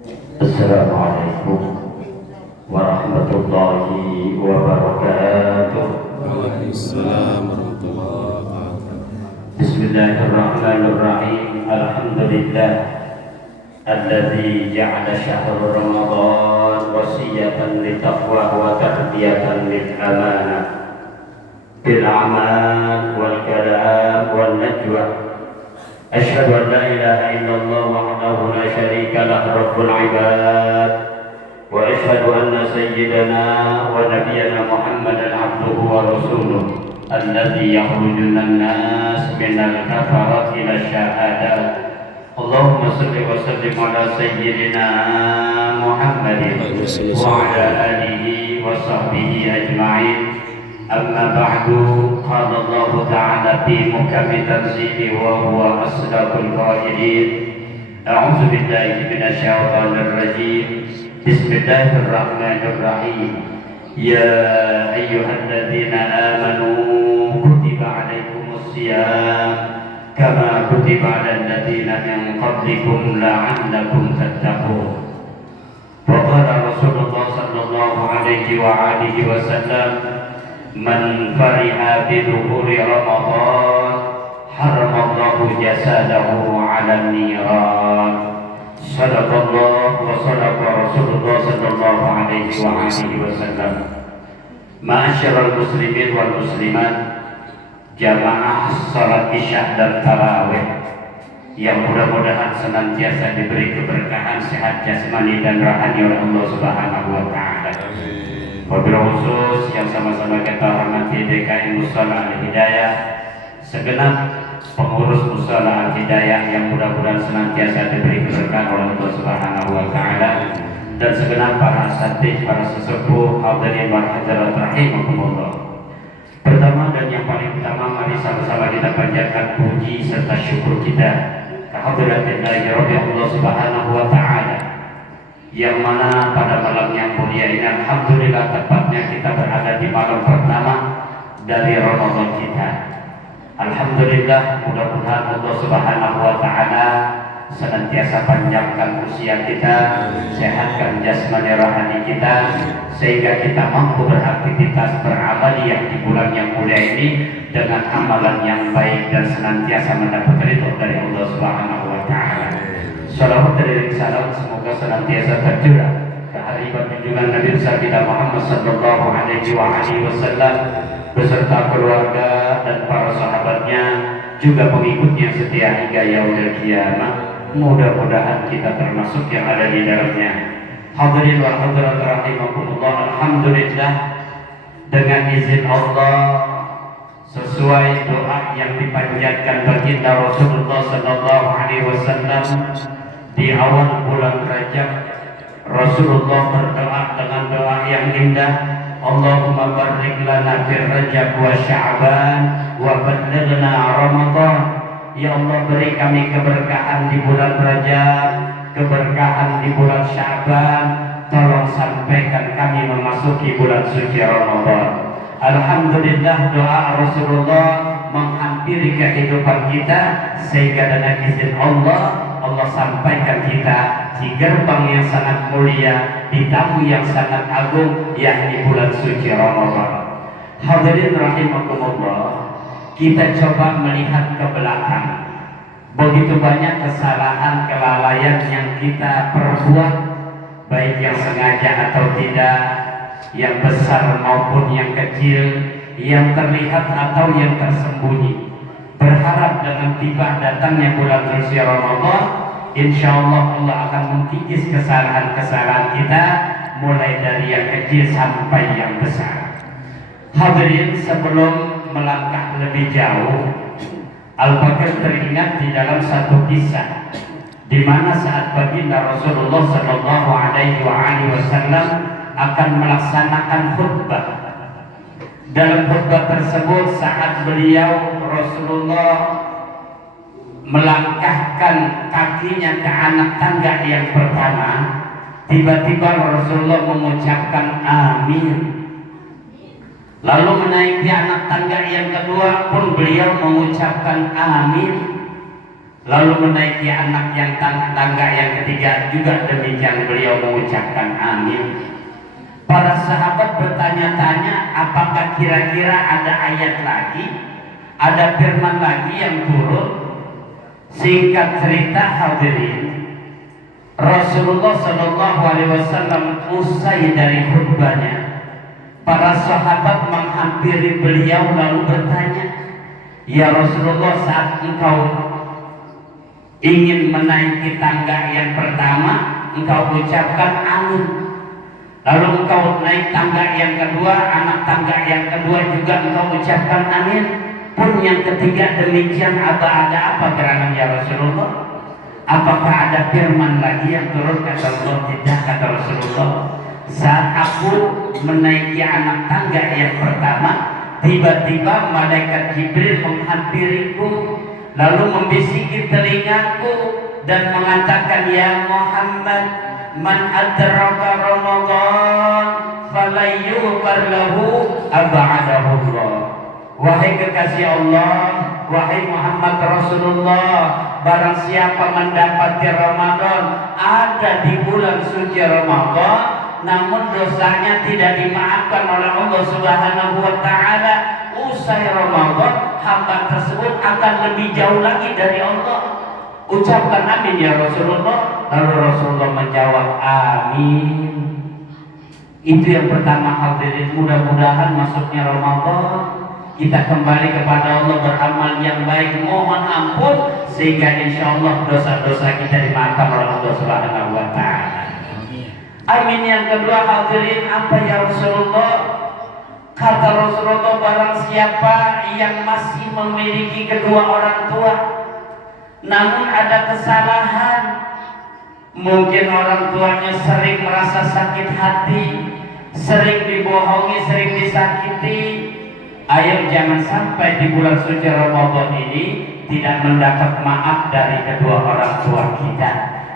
Assalamualaikum warahmatullahi wabarakatuh. Waalaikumsalam warahmatullahi wabarakatuh. Bismillahirrahmanirrahim. Alhamdulillah alladzi ja'ala syahrul Ramadan wasiyatan litaqwa wa tarbiyatan lil amanah bil amal wal kalam wal najwa. Asyhadu an la ilaha illallah wahdahu la syarika lah rabbul ibad wa asyhadu anna sayyidana wa nabiyyana Muhammadan abduhu wa rasuluh alladzi yakhrujunan nas minal kafarati ila syahadah. Allahumma salli wa sallim ala sayyidina Muhammadin wa ala alihi wa sahbihi ajma'in. Amma ba'du, qala Allah ta'ala fi muhkami tanzili wa huwa asdaqul qailin. A'udzu billahi minasy syaithanir rajim. Bismillahirrahmanirrahim. Ya ayyuhalladzina amanu kutiba 'alaikumus shiyam kama kutiba 'alal ladzina min qablikum la'allakum tattaqun. Wa qala Rasulullah sallallahu alaihi wa alihi wasallam, man fariha biduhuri Ramadan haramallahu jasadahu ala niran. Sadaqallah wa sadaqa Rasulullah sallallahu alaihi wa alihi wasallam. Ma'asyiral muslimin wal muslimat, jamaah salat isya dan tarawih yang mudah-mudahan senantiasa diberi keberkahan sehat jasmani dan rohani oleh Allah Subhanahu wa taala. Wabil khusus yang sama-sama kita hormati DKI Mushola Al-Hidayah, segenap pengurus Mushola Al-Hidayah yang mudah-mudahan senantiasa diberi keberkahan oleh Allah Subhanahu wa taala, dan segenap para asatidz, para sesepuh, hadirin wal hadirat rahimakumullah. Pertama dan yang paling utama, mari sama-sama kita panjatkan puji serta syukur kita kehadiratillahir Allah Subhanahu wa taala, yang mana pada malam yang mulia ini alhamdulillah tepatnya kita berada di malam pertama dari Ramadan kita. Alhamdulillah, mudah-mudahan Allah Subhanahu wa taala senantiasa panjangkan usia kita, sehatkan jasmani rohani kita, sehingga kita mampu beraktivitas beramaliyah di bulan yang mulia ini dengan amalan yang baik dan senantiasa mendapat ridho dari Allah Subhanahu wa taala. Salawat dan salam semoga senantiasa tercurah ke haribat junjungan Nabi besar kita Muhammad sallallahu alaihi wasallam beserta keluarga dan para sahabatnya, juga pengikutnya setia hingga yaumil qiyamah. Mudah-mudahan kita termasuk yang ada di dalamnya. Hadirin wal hadirat rahimakumullah, alhamdulillah dengan izin Allah, sesuai doa yang dipanjatkan baginda Rasulullah sallallahu alaihi wasallam di awal bulan Rajab, Rasulullah berdoa dengan doa yang indah, Allahumma barik lana fir Rajab wa Sya'ban wa ballighna Ramadan. Ya Allah, beri kami keberkahan di bulan Rajab, keberkahan di bulan Sya'ban, tolong sampaikan kami memasuki bulan suci Ramadan. Alhamdulillah, doa Rasulullah menghampiri kehidupan kita, sehingga dengan izin Allah sampaikan kita di gerbang yang sangat mulia, di tamu yang sangat agung, yakni bulan suci Ramadan. Hadirin rahimakumullah, kita coba melihat ke belakang. Begitu banyak kesalahan, kelalaian yang kita perbuat, baik yang sengaja atau tidak, yang besar maupun yang kecil, yang terlihat atau yang tersembunyi. Berharap dengan tiba datangnya bulan suci Ramadan, insya Allah Allah akan mengkikis kesalahan-kesalahan kita, mulai dari yang kecil sampai yang besar. Hadirin, sebelum melangkah lebih jauh, Al-Baqir teringat di dalam satu kisah di mana saat baginda Rasulullah sallallahu alaihi wasallam akan melaksanakan khutbah. Dalam khutbah tersebut, saat beliau Rasulullah melangkahkan kakinya ke anak tangga yang pertama, tiba-tiba Rasulullah mengucapkan amin. Lalu menaiki anak tangga yang kedua pun beliau mengucapkan amin. Lalu menaiki anak yang tangga yang ketiga juga demikian, beliau mengucapkan amin. Para sahabat bertanya-tanya, apakah kira-kira ada ayat lagi, ada firman lagi yang turun? Singkat cerita hadirin, Rasulullah Shallallahu Alaihi Wasallam usai dari khutbahnya, para sahabat menghampiri beliau lalu bertanya, ya Rasulullah, saat engkau ingin menaiki tangga yang pertama, engkau ucapkan amin. Lalu engkau naik tangga yang kedua, anak tangga yang kedua juga engkau ucapkan amin. Pun yang ketiga demikian, ada apa gerangan ya Rasulullah? Apakah ada firman lagi yang turun? Kata Allah, tidak, kata Rasulullah. Saat aku menaiki anak tangga yang pertama, tiba-tiba malaikat Jibril menghampiriku, lalu membisiki telingaku dan mengatakan, ya Muhammad, man adraka Ramadan falayyughfar lahu ab'adahullah. Wahai kekasih Allah, wahai Muhammad Rasulullah, barang siapa mendapati Ramadan, ada di bulan suci Ramadan, namun dosanya tidak dimaafkan oleh Allah Subhanahu wa Ta'ala, usai Ramadan hamba tersebut akan lebih jauh lagi dari Allah. Ucapkan amin ya Rasulullah. Lalu Rasulullah menjawab amin. Itu yang pertama hadirin. Mudah-mudahan masuknya Ramadan kita kembali kepada Allah, beramal yang baik, mohon ampun, sehingga insya Allah dosa-dosa kita dimaafkan oleh Allah Subhanahu wa Ta'ala. Amin. Yang kedua hadirin, apa ya Rasulullah? Kata Rasulullah, barang siapa yang masih memiliki kedua orang tua namun ada kesalahan, mungkin orang tuanya sering merasa sakit hati, sering dibohongi, sering disakiti, ayo jangan sampai di bulan suci Ramadan ini tidak mendapat maaf dari kedua orang tua kita,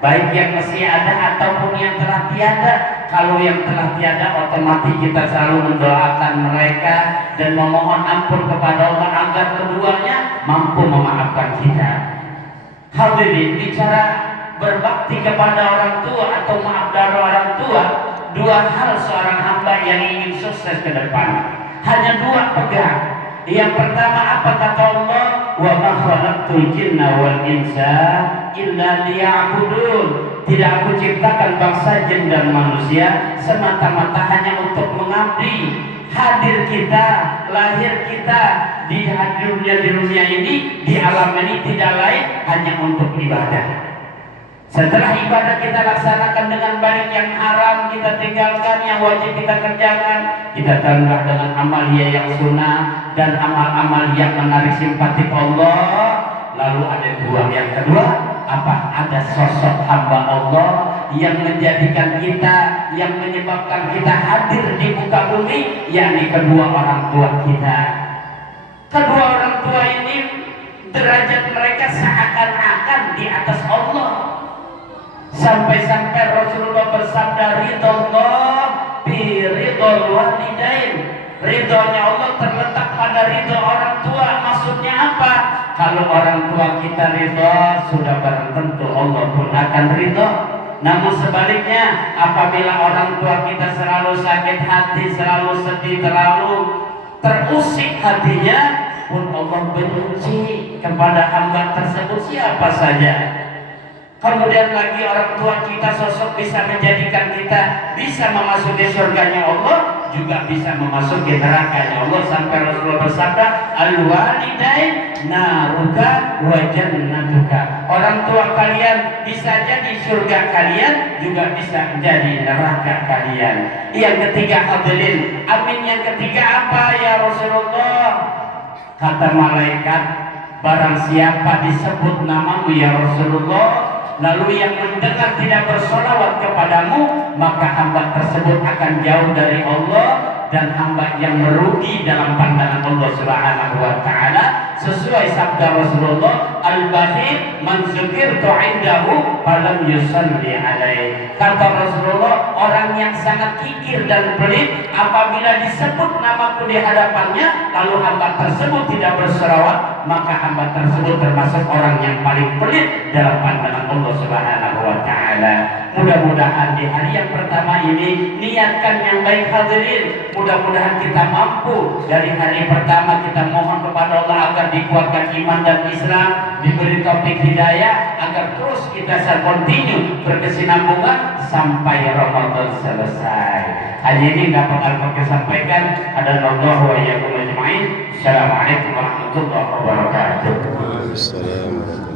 baik yang masih ada ataupun yang telah tiada. Kalau yang telah tiada, otomatis kita selalu mendoakan mereka dan memohon ampun kepada Allah agar keduanya mampu memaafkan kita. Hadirin, bicara berbakti kepada orang tua atau maaf dari orang tua, dua hal seorang hamba yang ingin sukses ke depan, hanya dua pegang. Yang pertama apa kata Allah? Wa ma khalaqtul jinna wal insa illa liya'budun. Tidak aku ciptakan bangsa jin dan manusia semata-mata hanya untuk mengabdi. Hadir kita, lahir kita di dunia ini, di alam ini tidak lain hanya untuk ibadah. Setelah ibadah kita laksanakan dengan baik, yang haram kita tinggalkan, yang wajib kita kerjakan, kita tambah dengan amalia yang sunnah dan amal-amal yang menarik simpati Allah. Lalu ada dua, yang kedua apa? Ada sosok hamba Allah yang menjadikan kita, yang menyebabkan kita hadir di muka bumi, yakni kedua orang tua kita. Kedua orang tua ini derajat mereka seakan-akan di atas Allah. Sampai-sampai Rasulullah bersabda, ridallah bi ridal walidain. Ridhonya Allah terletak pada ridho orang tua. Maksudnya apa? Kalau orang tua kita ridho, sudah barang tentu Allah pun akan ridho. Namun sebaliknya, apabila orang tua kita selalu sakit hati, selalu sedih, terlalu terusik hatinya, pun Allah benci kepada hamba tersebut siapa saja. Kemudian lagi orang tua kita sosok bisa menjadikan kita bisa memasuki surganya Allah, juga bisa memasuki nerakanya Allah. Sampai Rasulullah bersabda, al-walidain naruka wa jannatuka. Orang tua kalian bisa jadi surga kalian, juga bisa menjadi neraka kalian. Yang ketiga hadirin, amin. Yang ketiga apa ya Rasulullah? Kata malaikat, barang siapa disebut namamu ya Rasulullah, lalu yang mendengar tidak bersolawat kepadamu, maka hamba tersebut akan jauh dari Allah dan hamba yang merugi dalam pandangan Allah Subhanahu wa taala. Sesuai sabda Rasulullah, al-bakhil man dzukirtu indahu falam yusalli alaihi. Kata Rasulullah, orang yang sangat kikir dan pelit apabila disebut namaku di hadapannya lalu hamba tersebut tidak berselawat, maka hamba tersebut termasuk orang yang paling pelit dalam pandangan Allah Subhanahu wa taala. Mudah-mudahan di hari yang pertama ini niatkan yang baik hadirin. Mudah-mudahan kita mampu dari hari pertama kita mohon kepada Allah agar dikuatkan iman dan Islam, diberi taufik hidayah agar terus kita continue berkesinambungan sampai Ramadan selesai. Hanya ini dapat aku sampaikan. Ada Allah wa iyyakum ajma'in. Assalamualaikum warahmatullahi wabarakatuh. Assalamualaikum.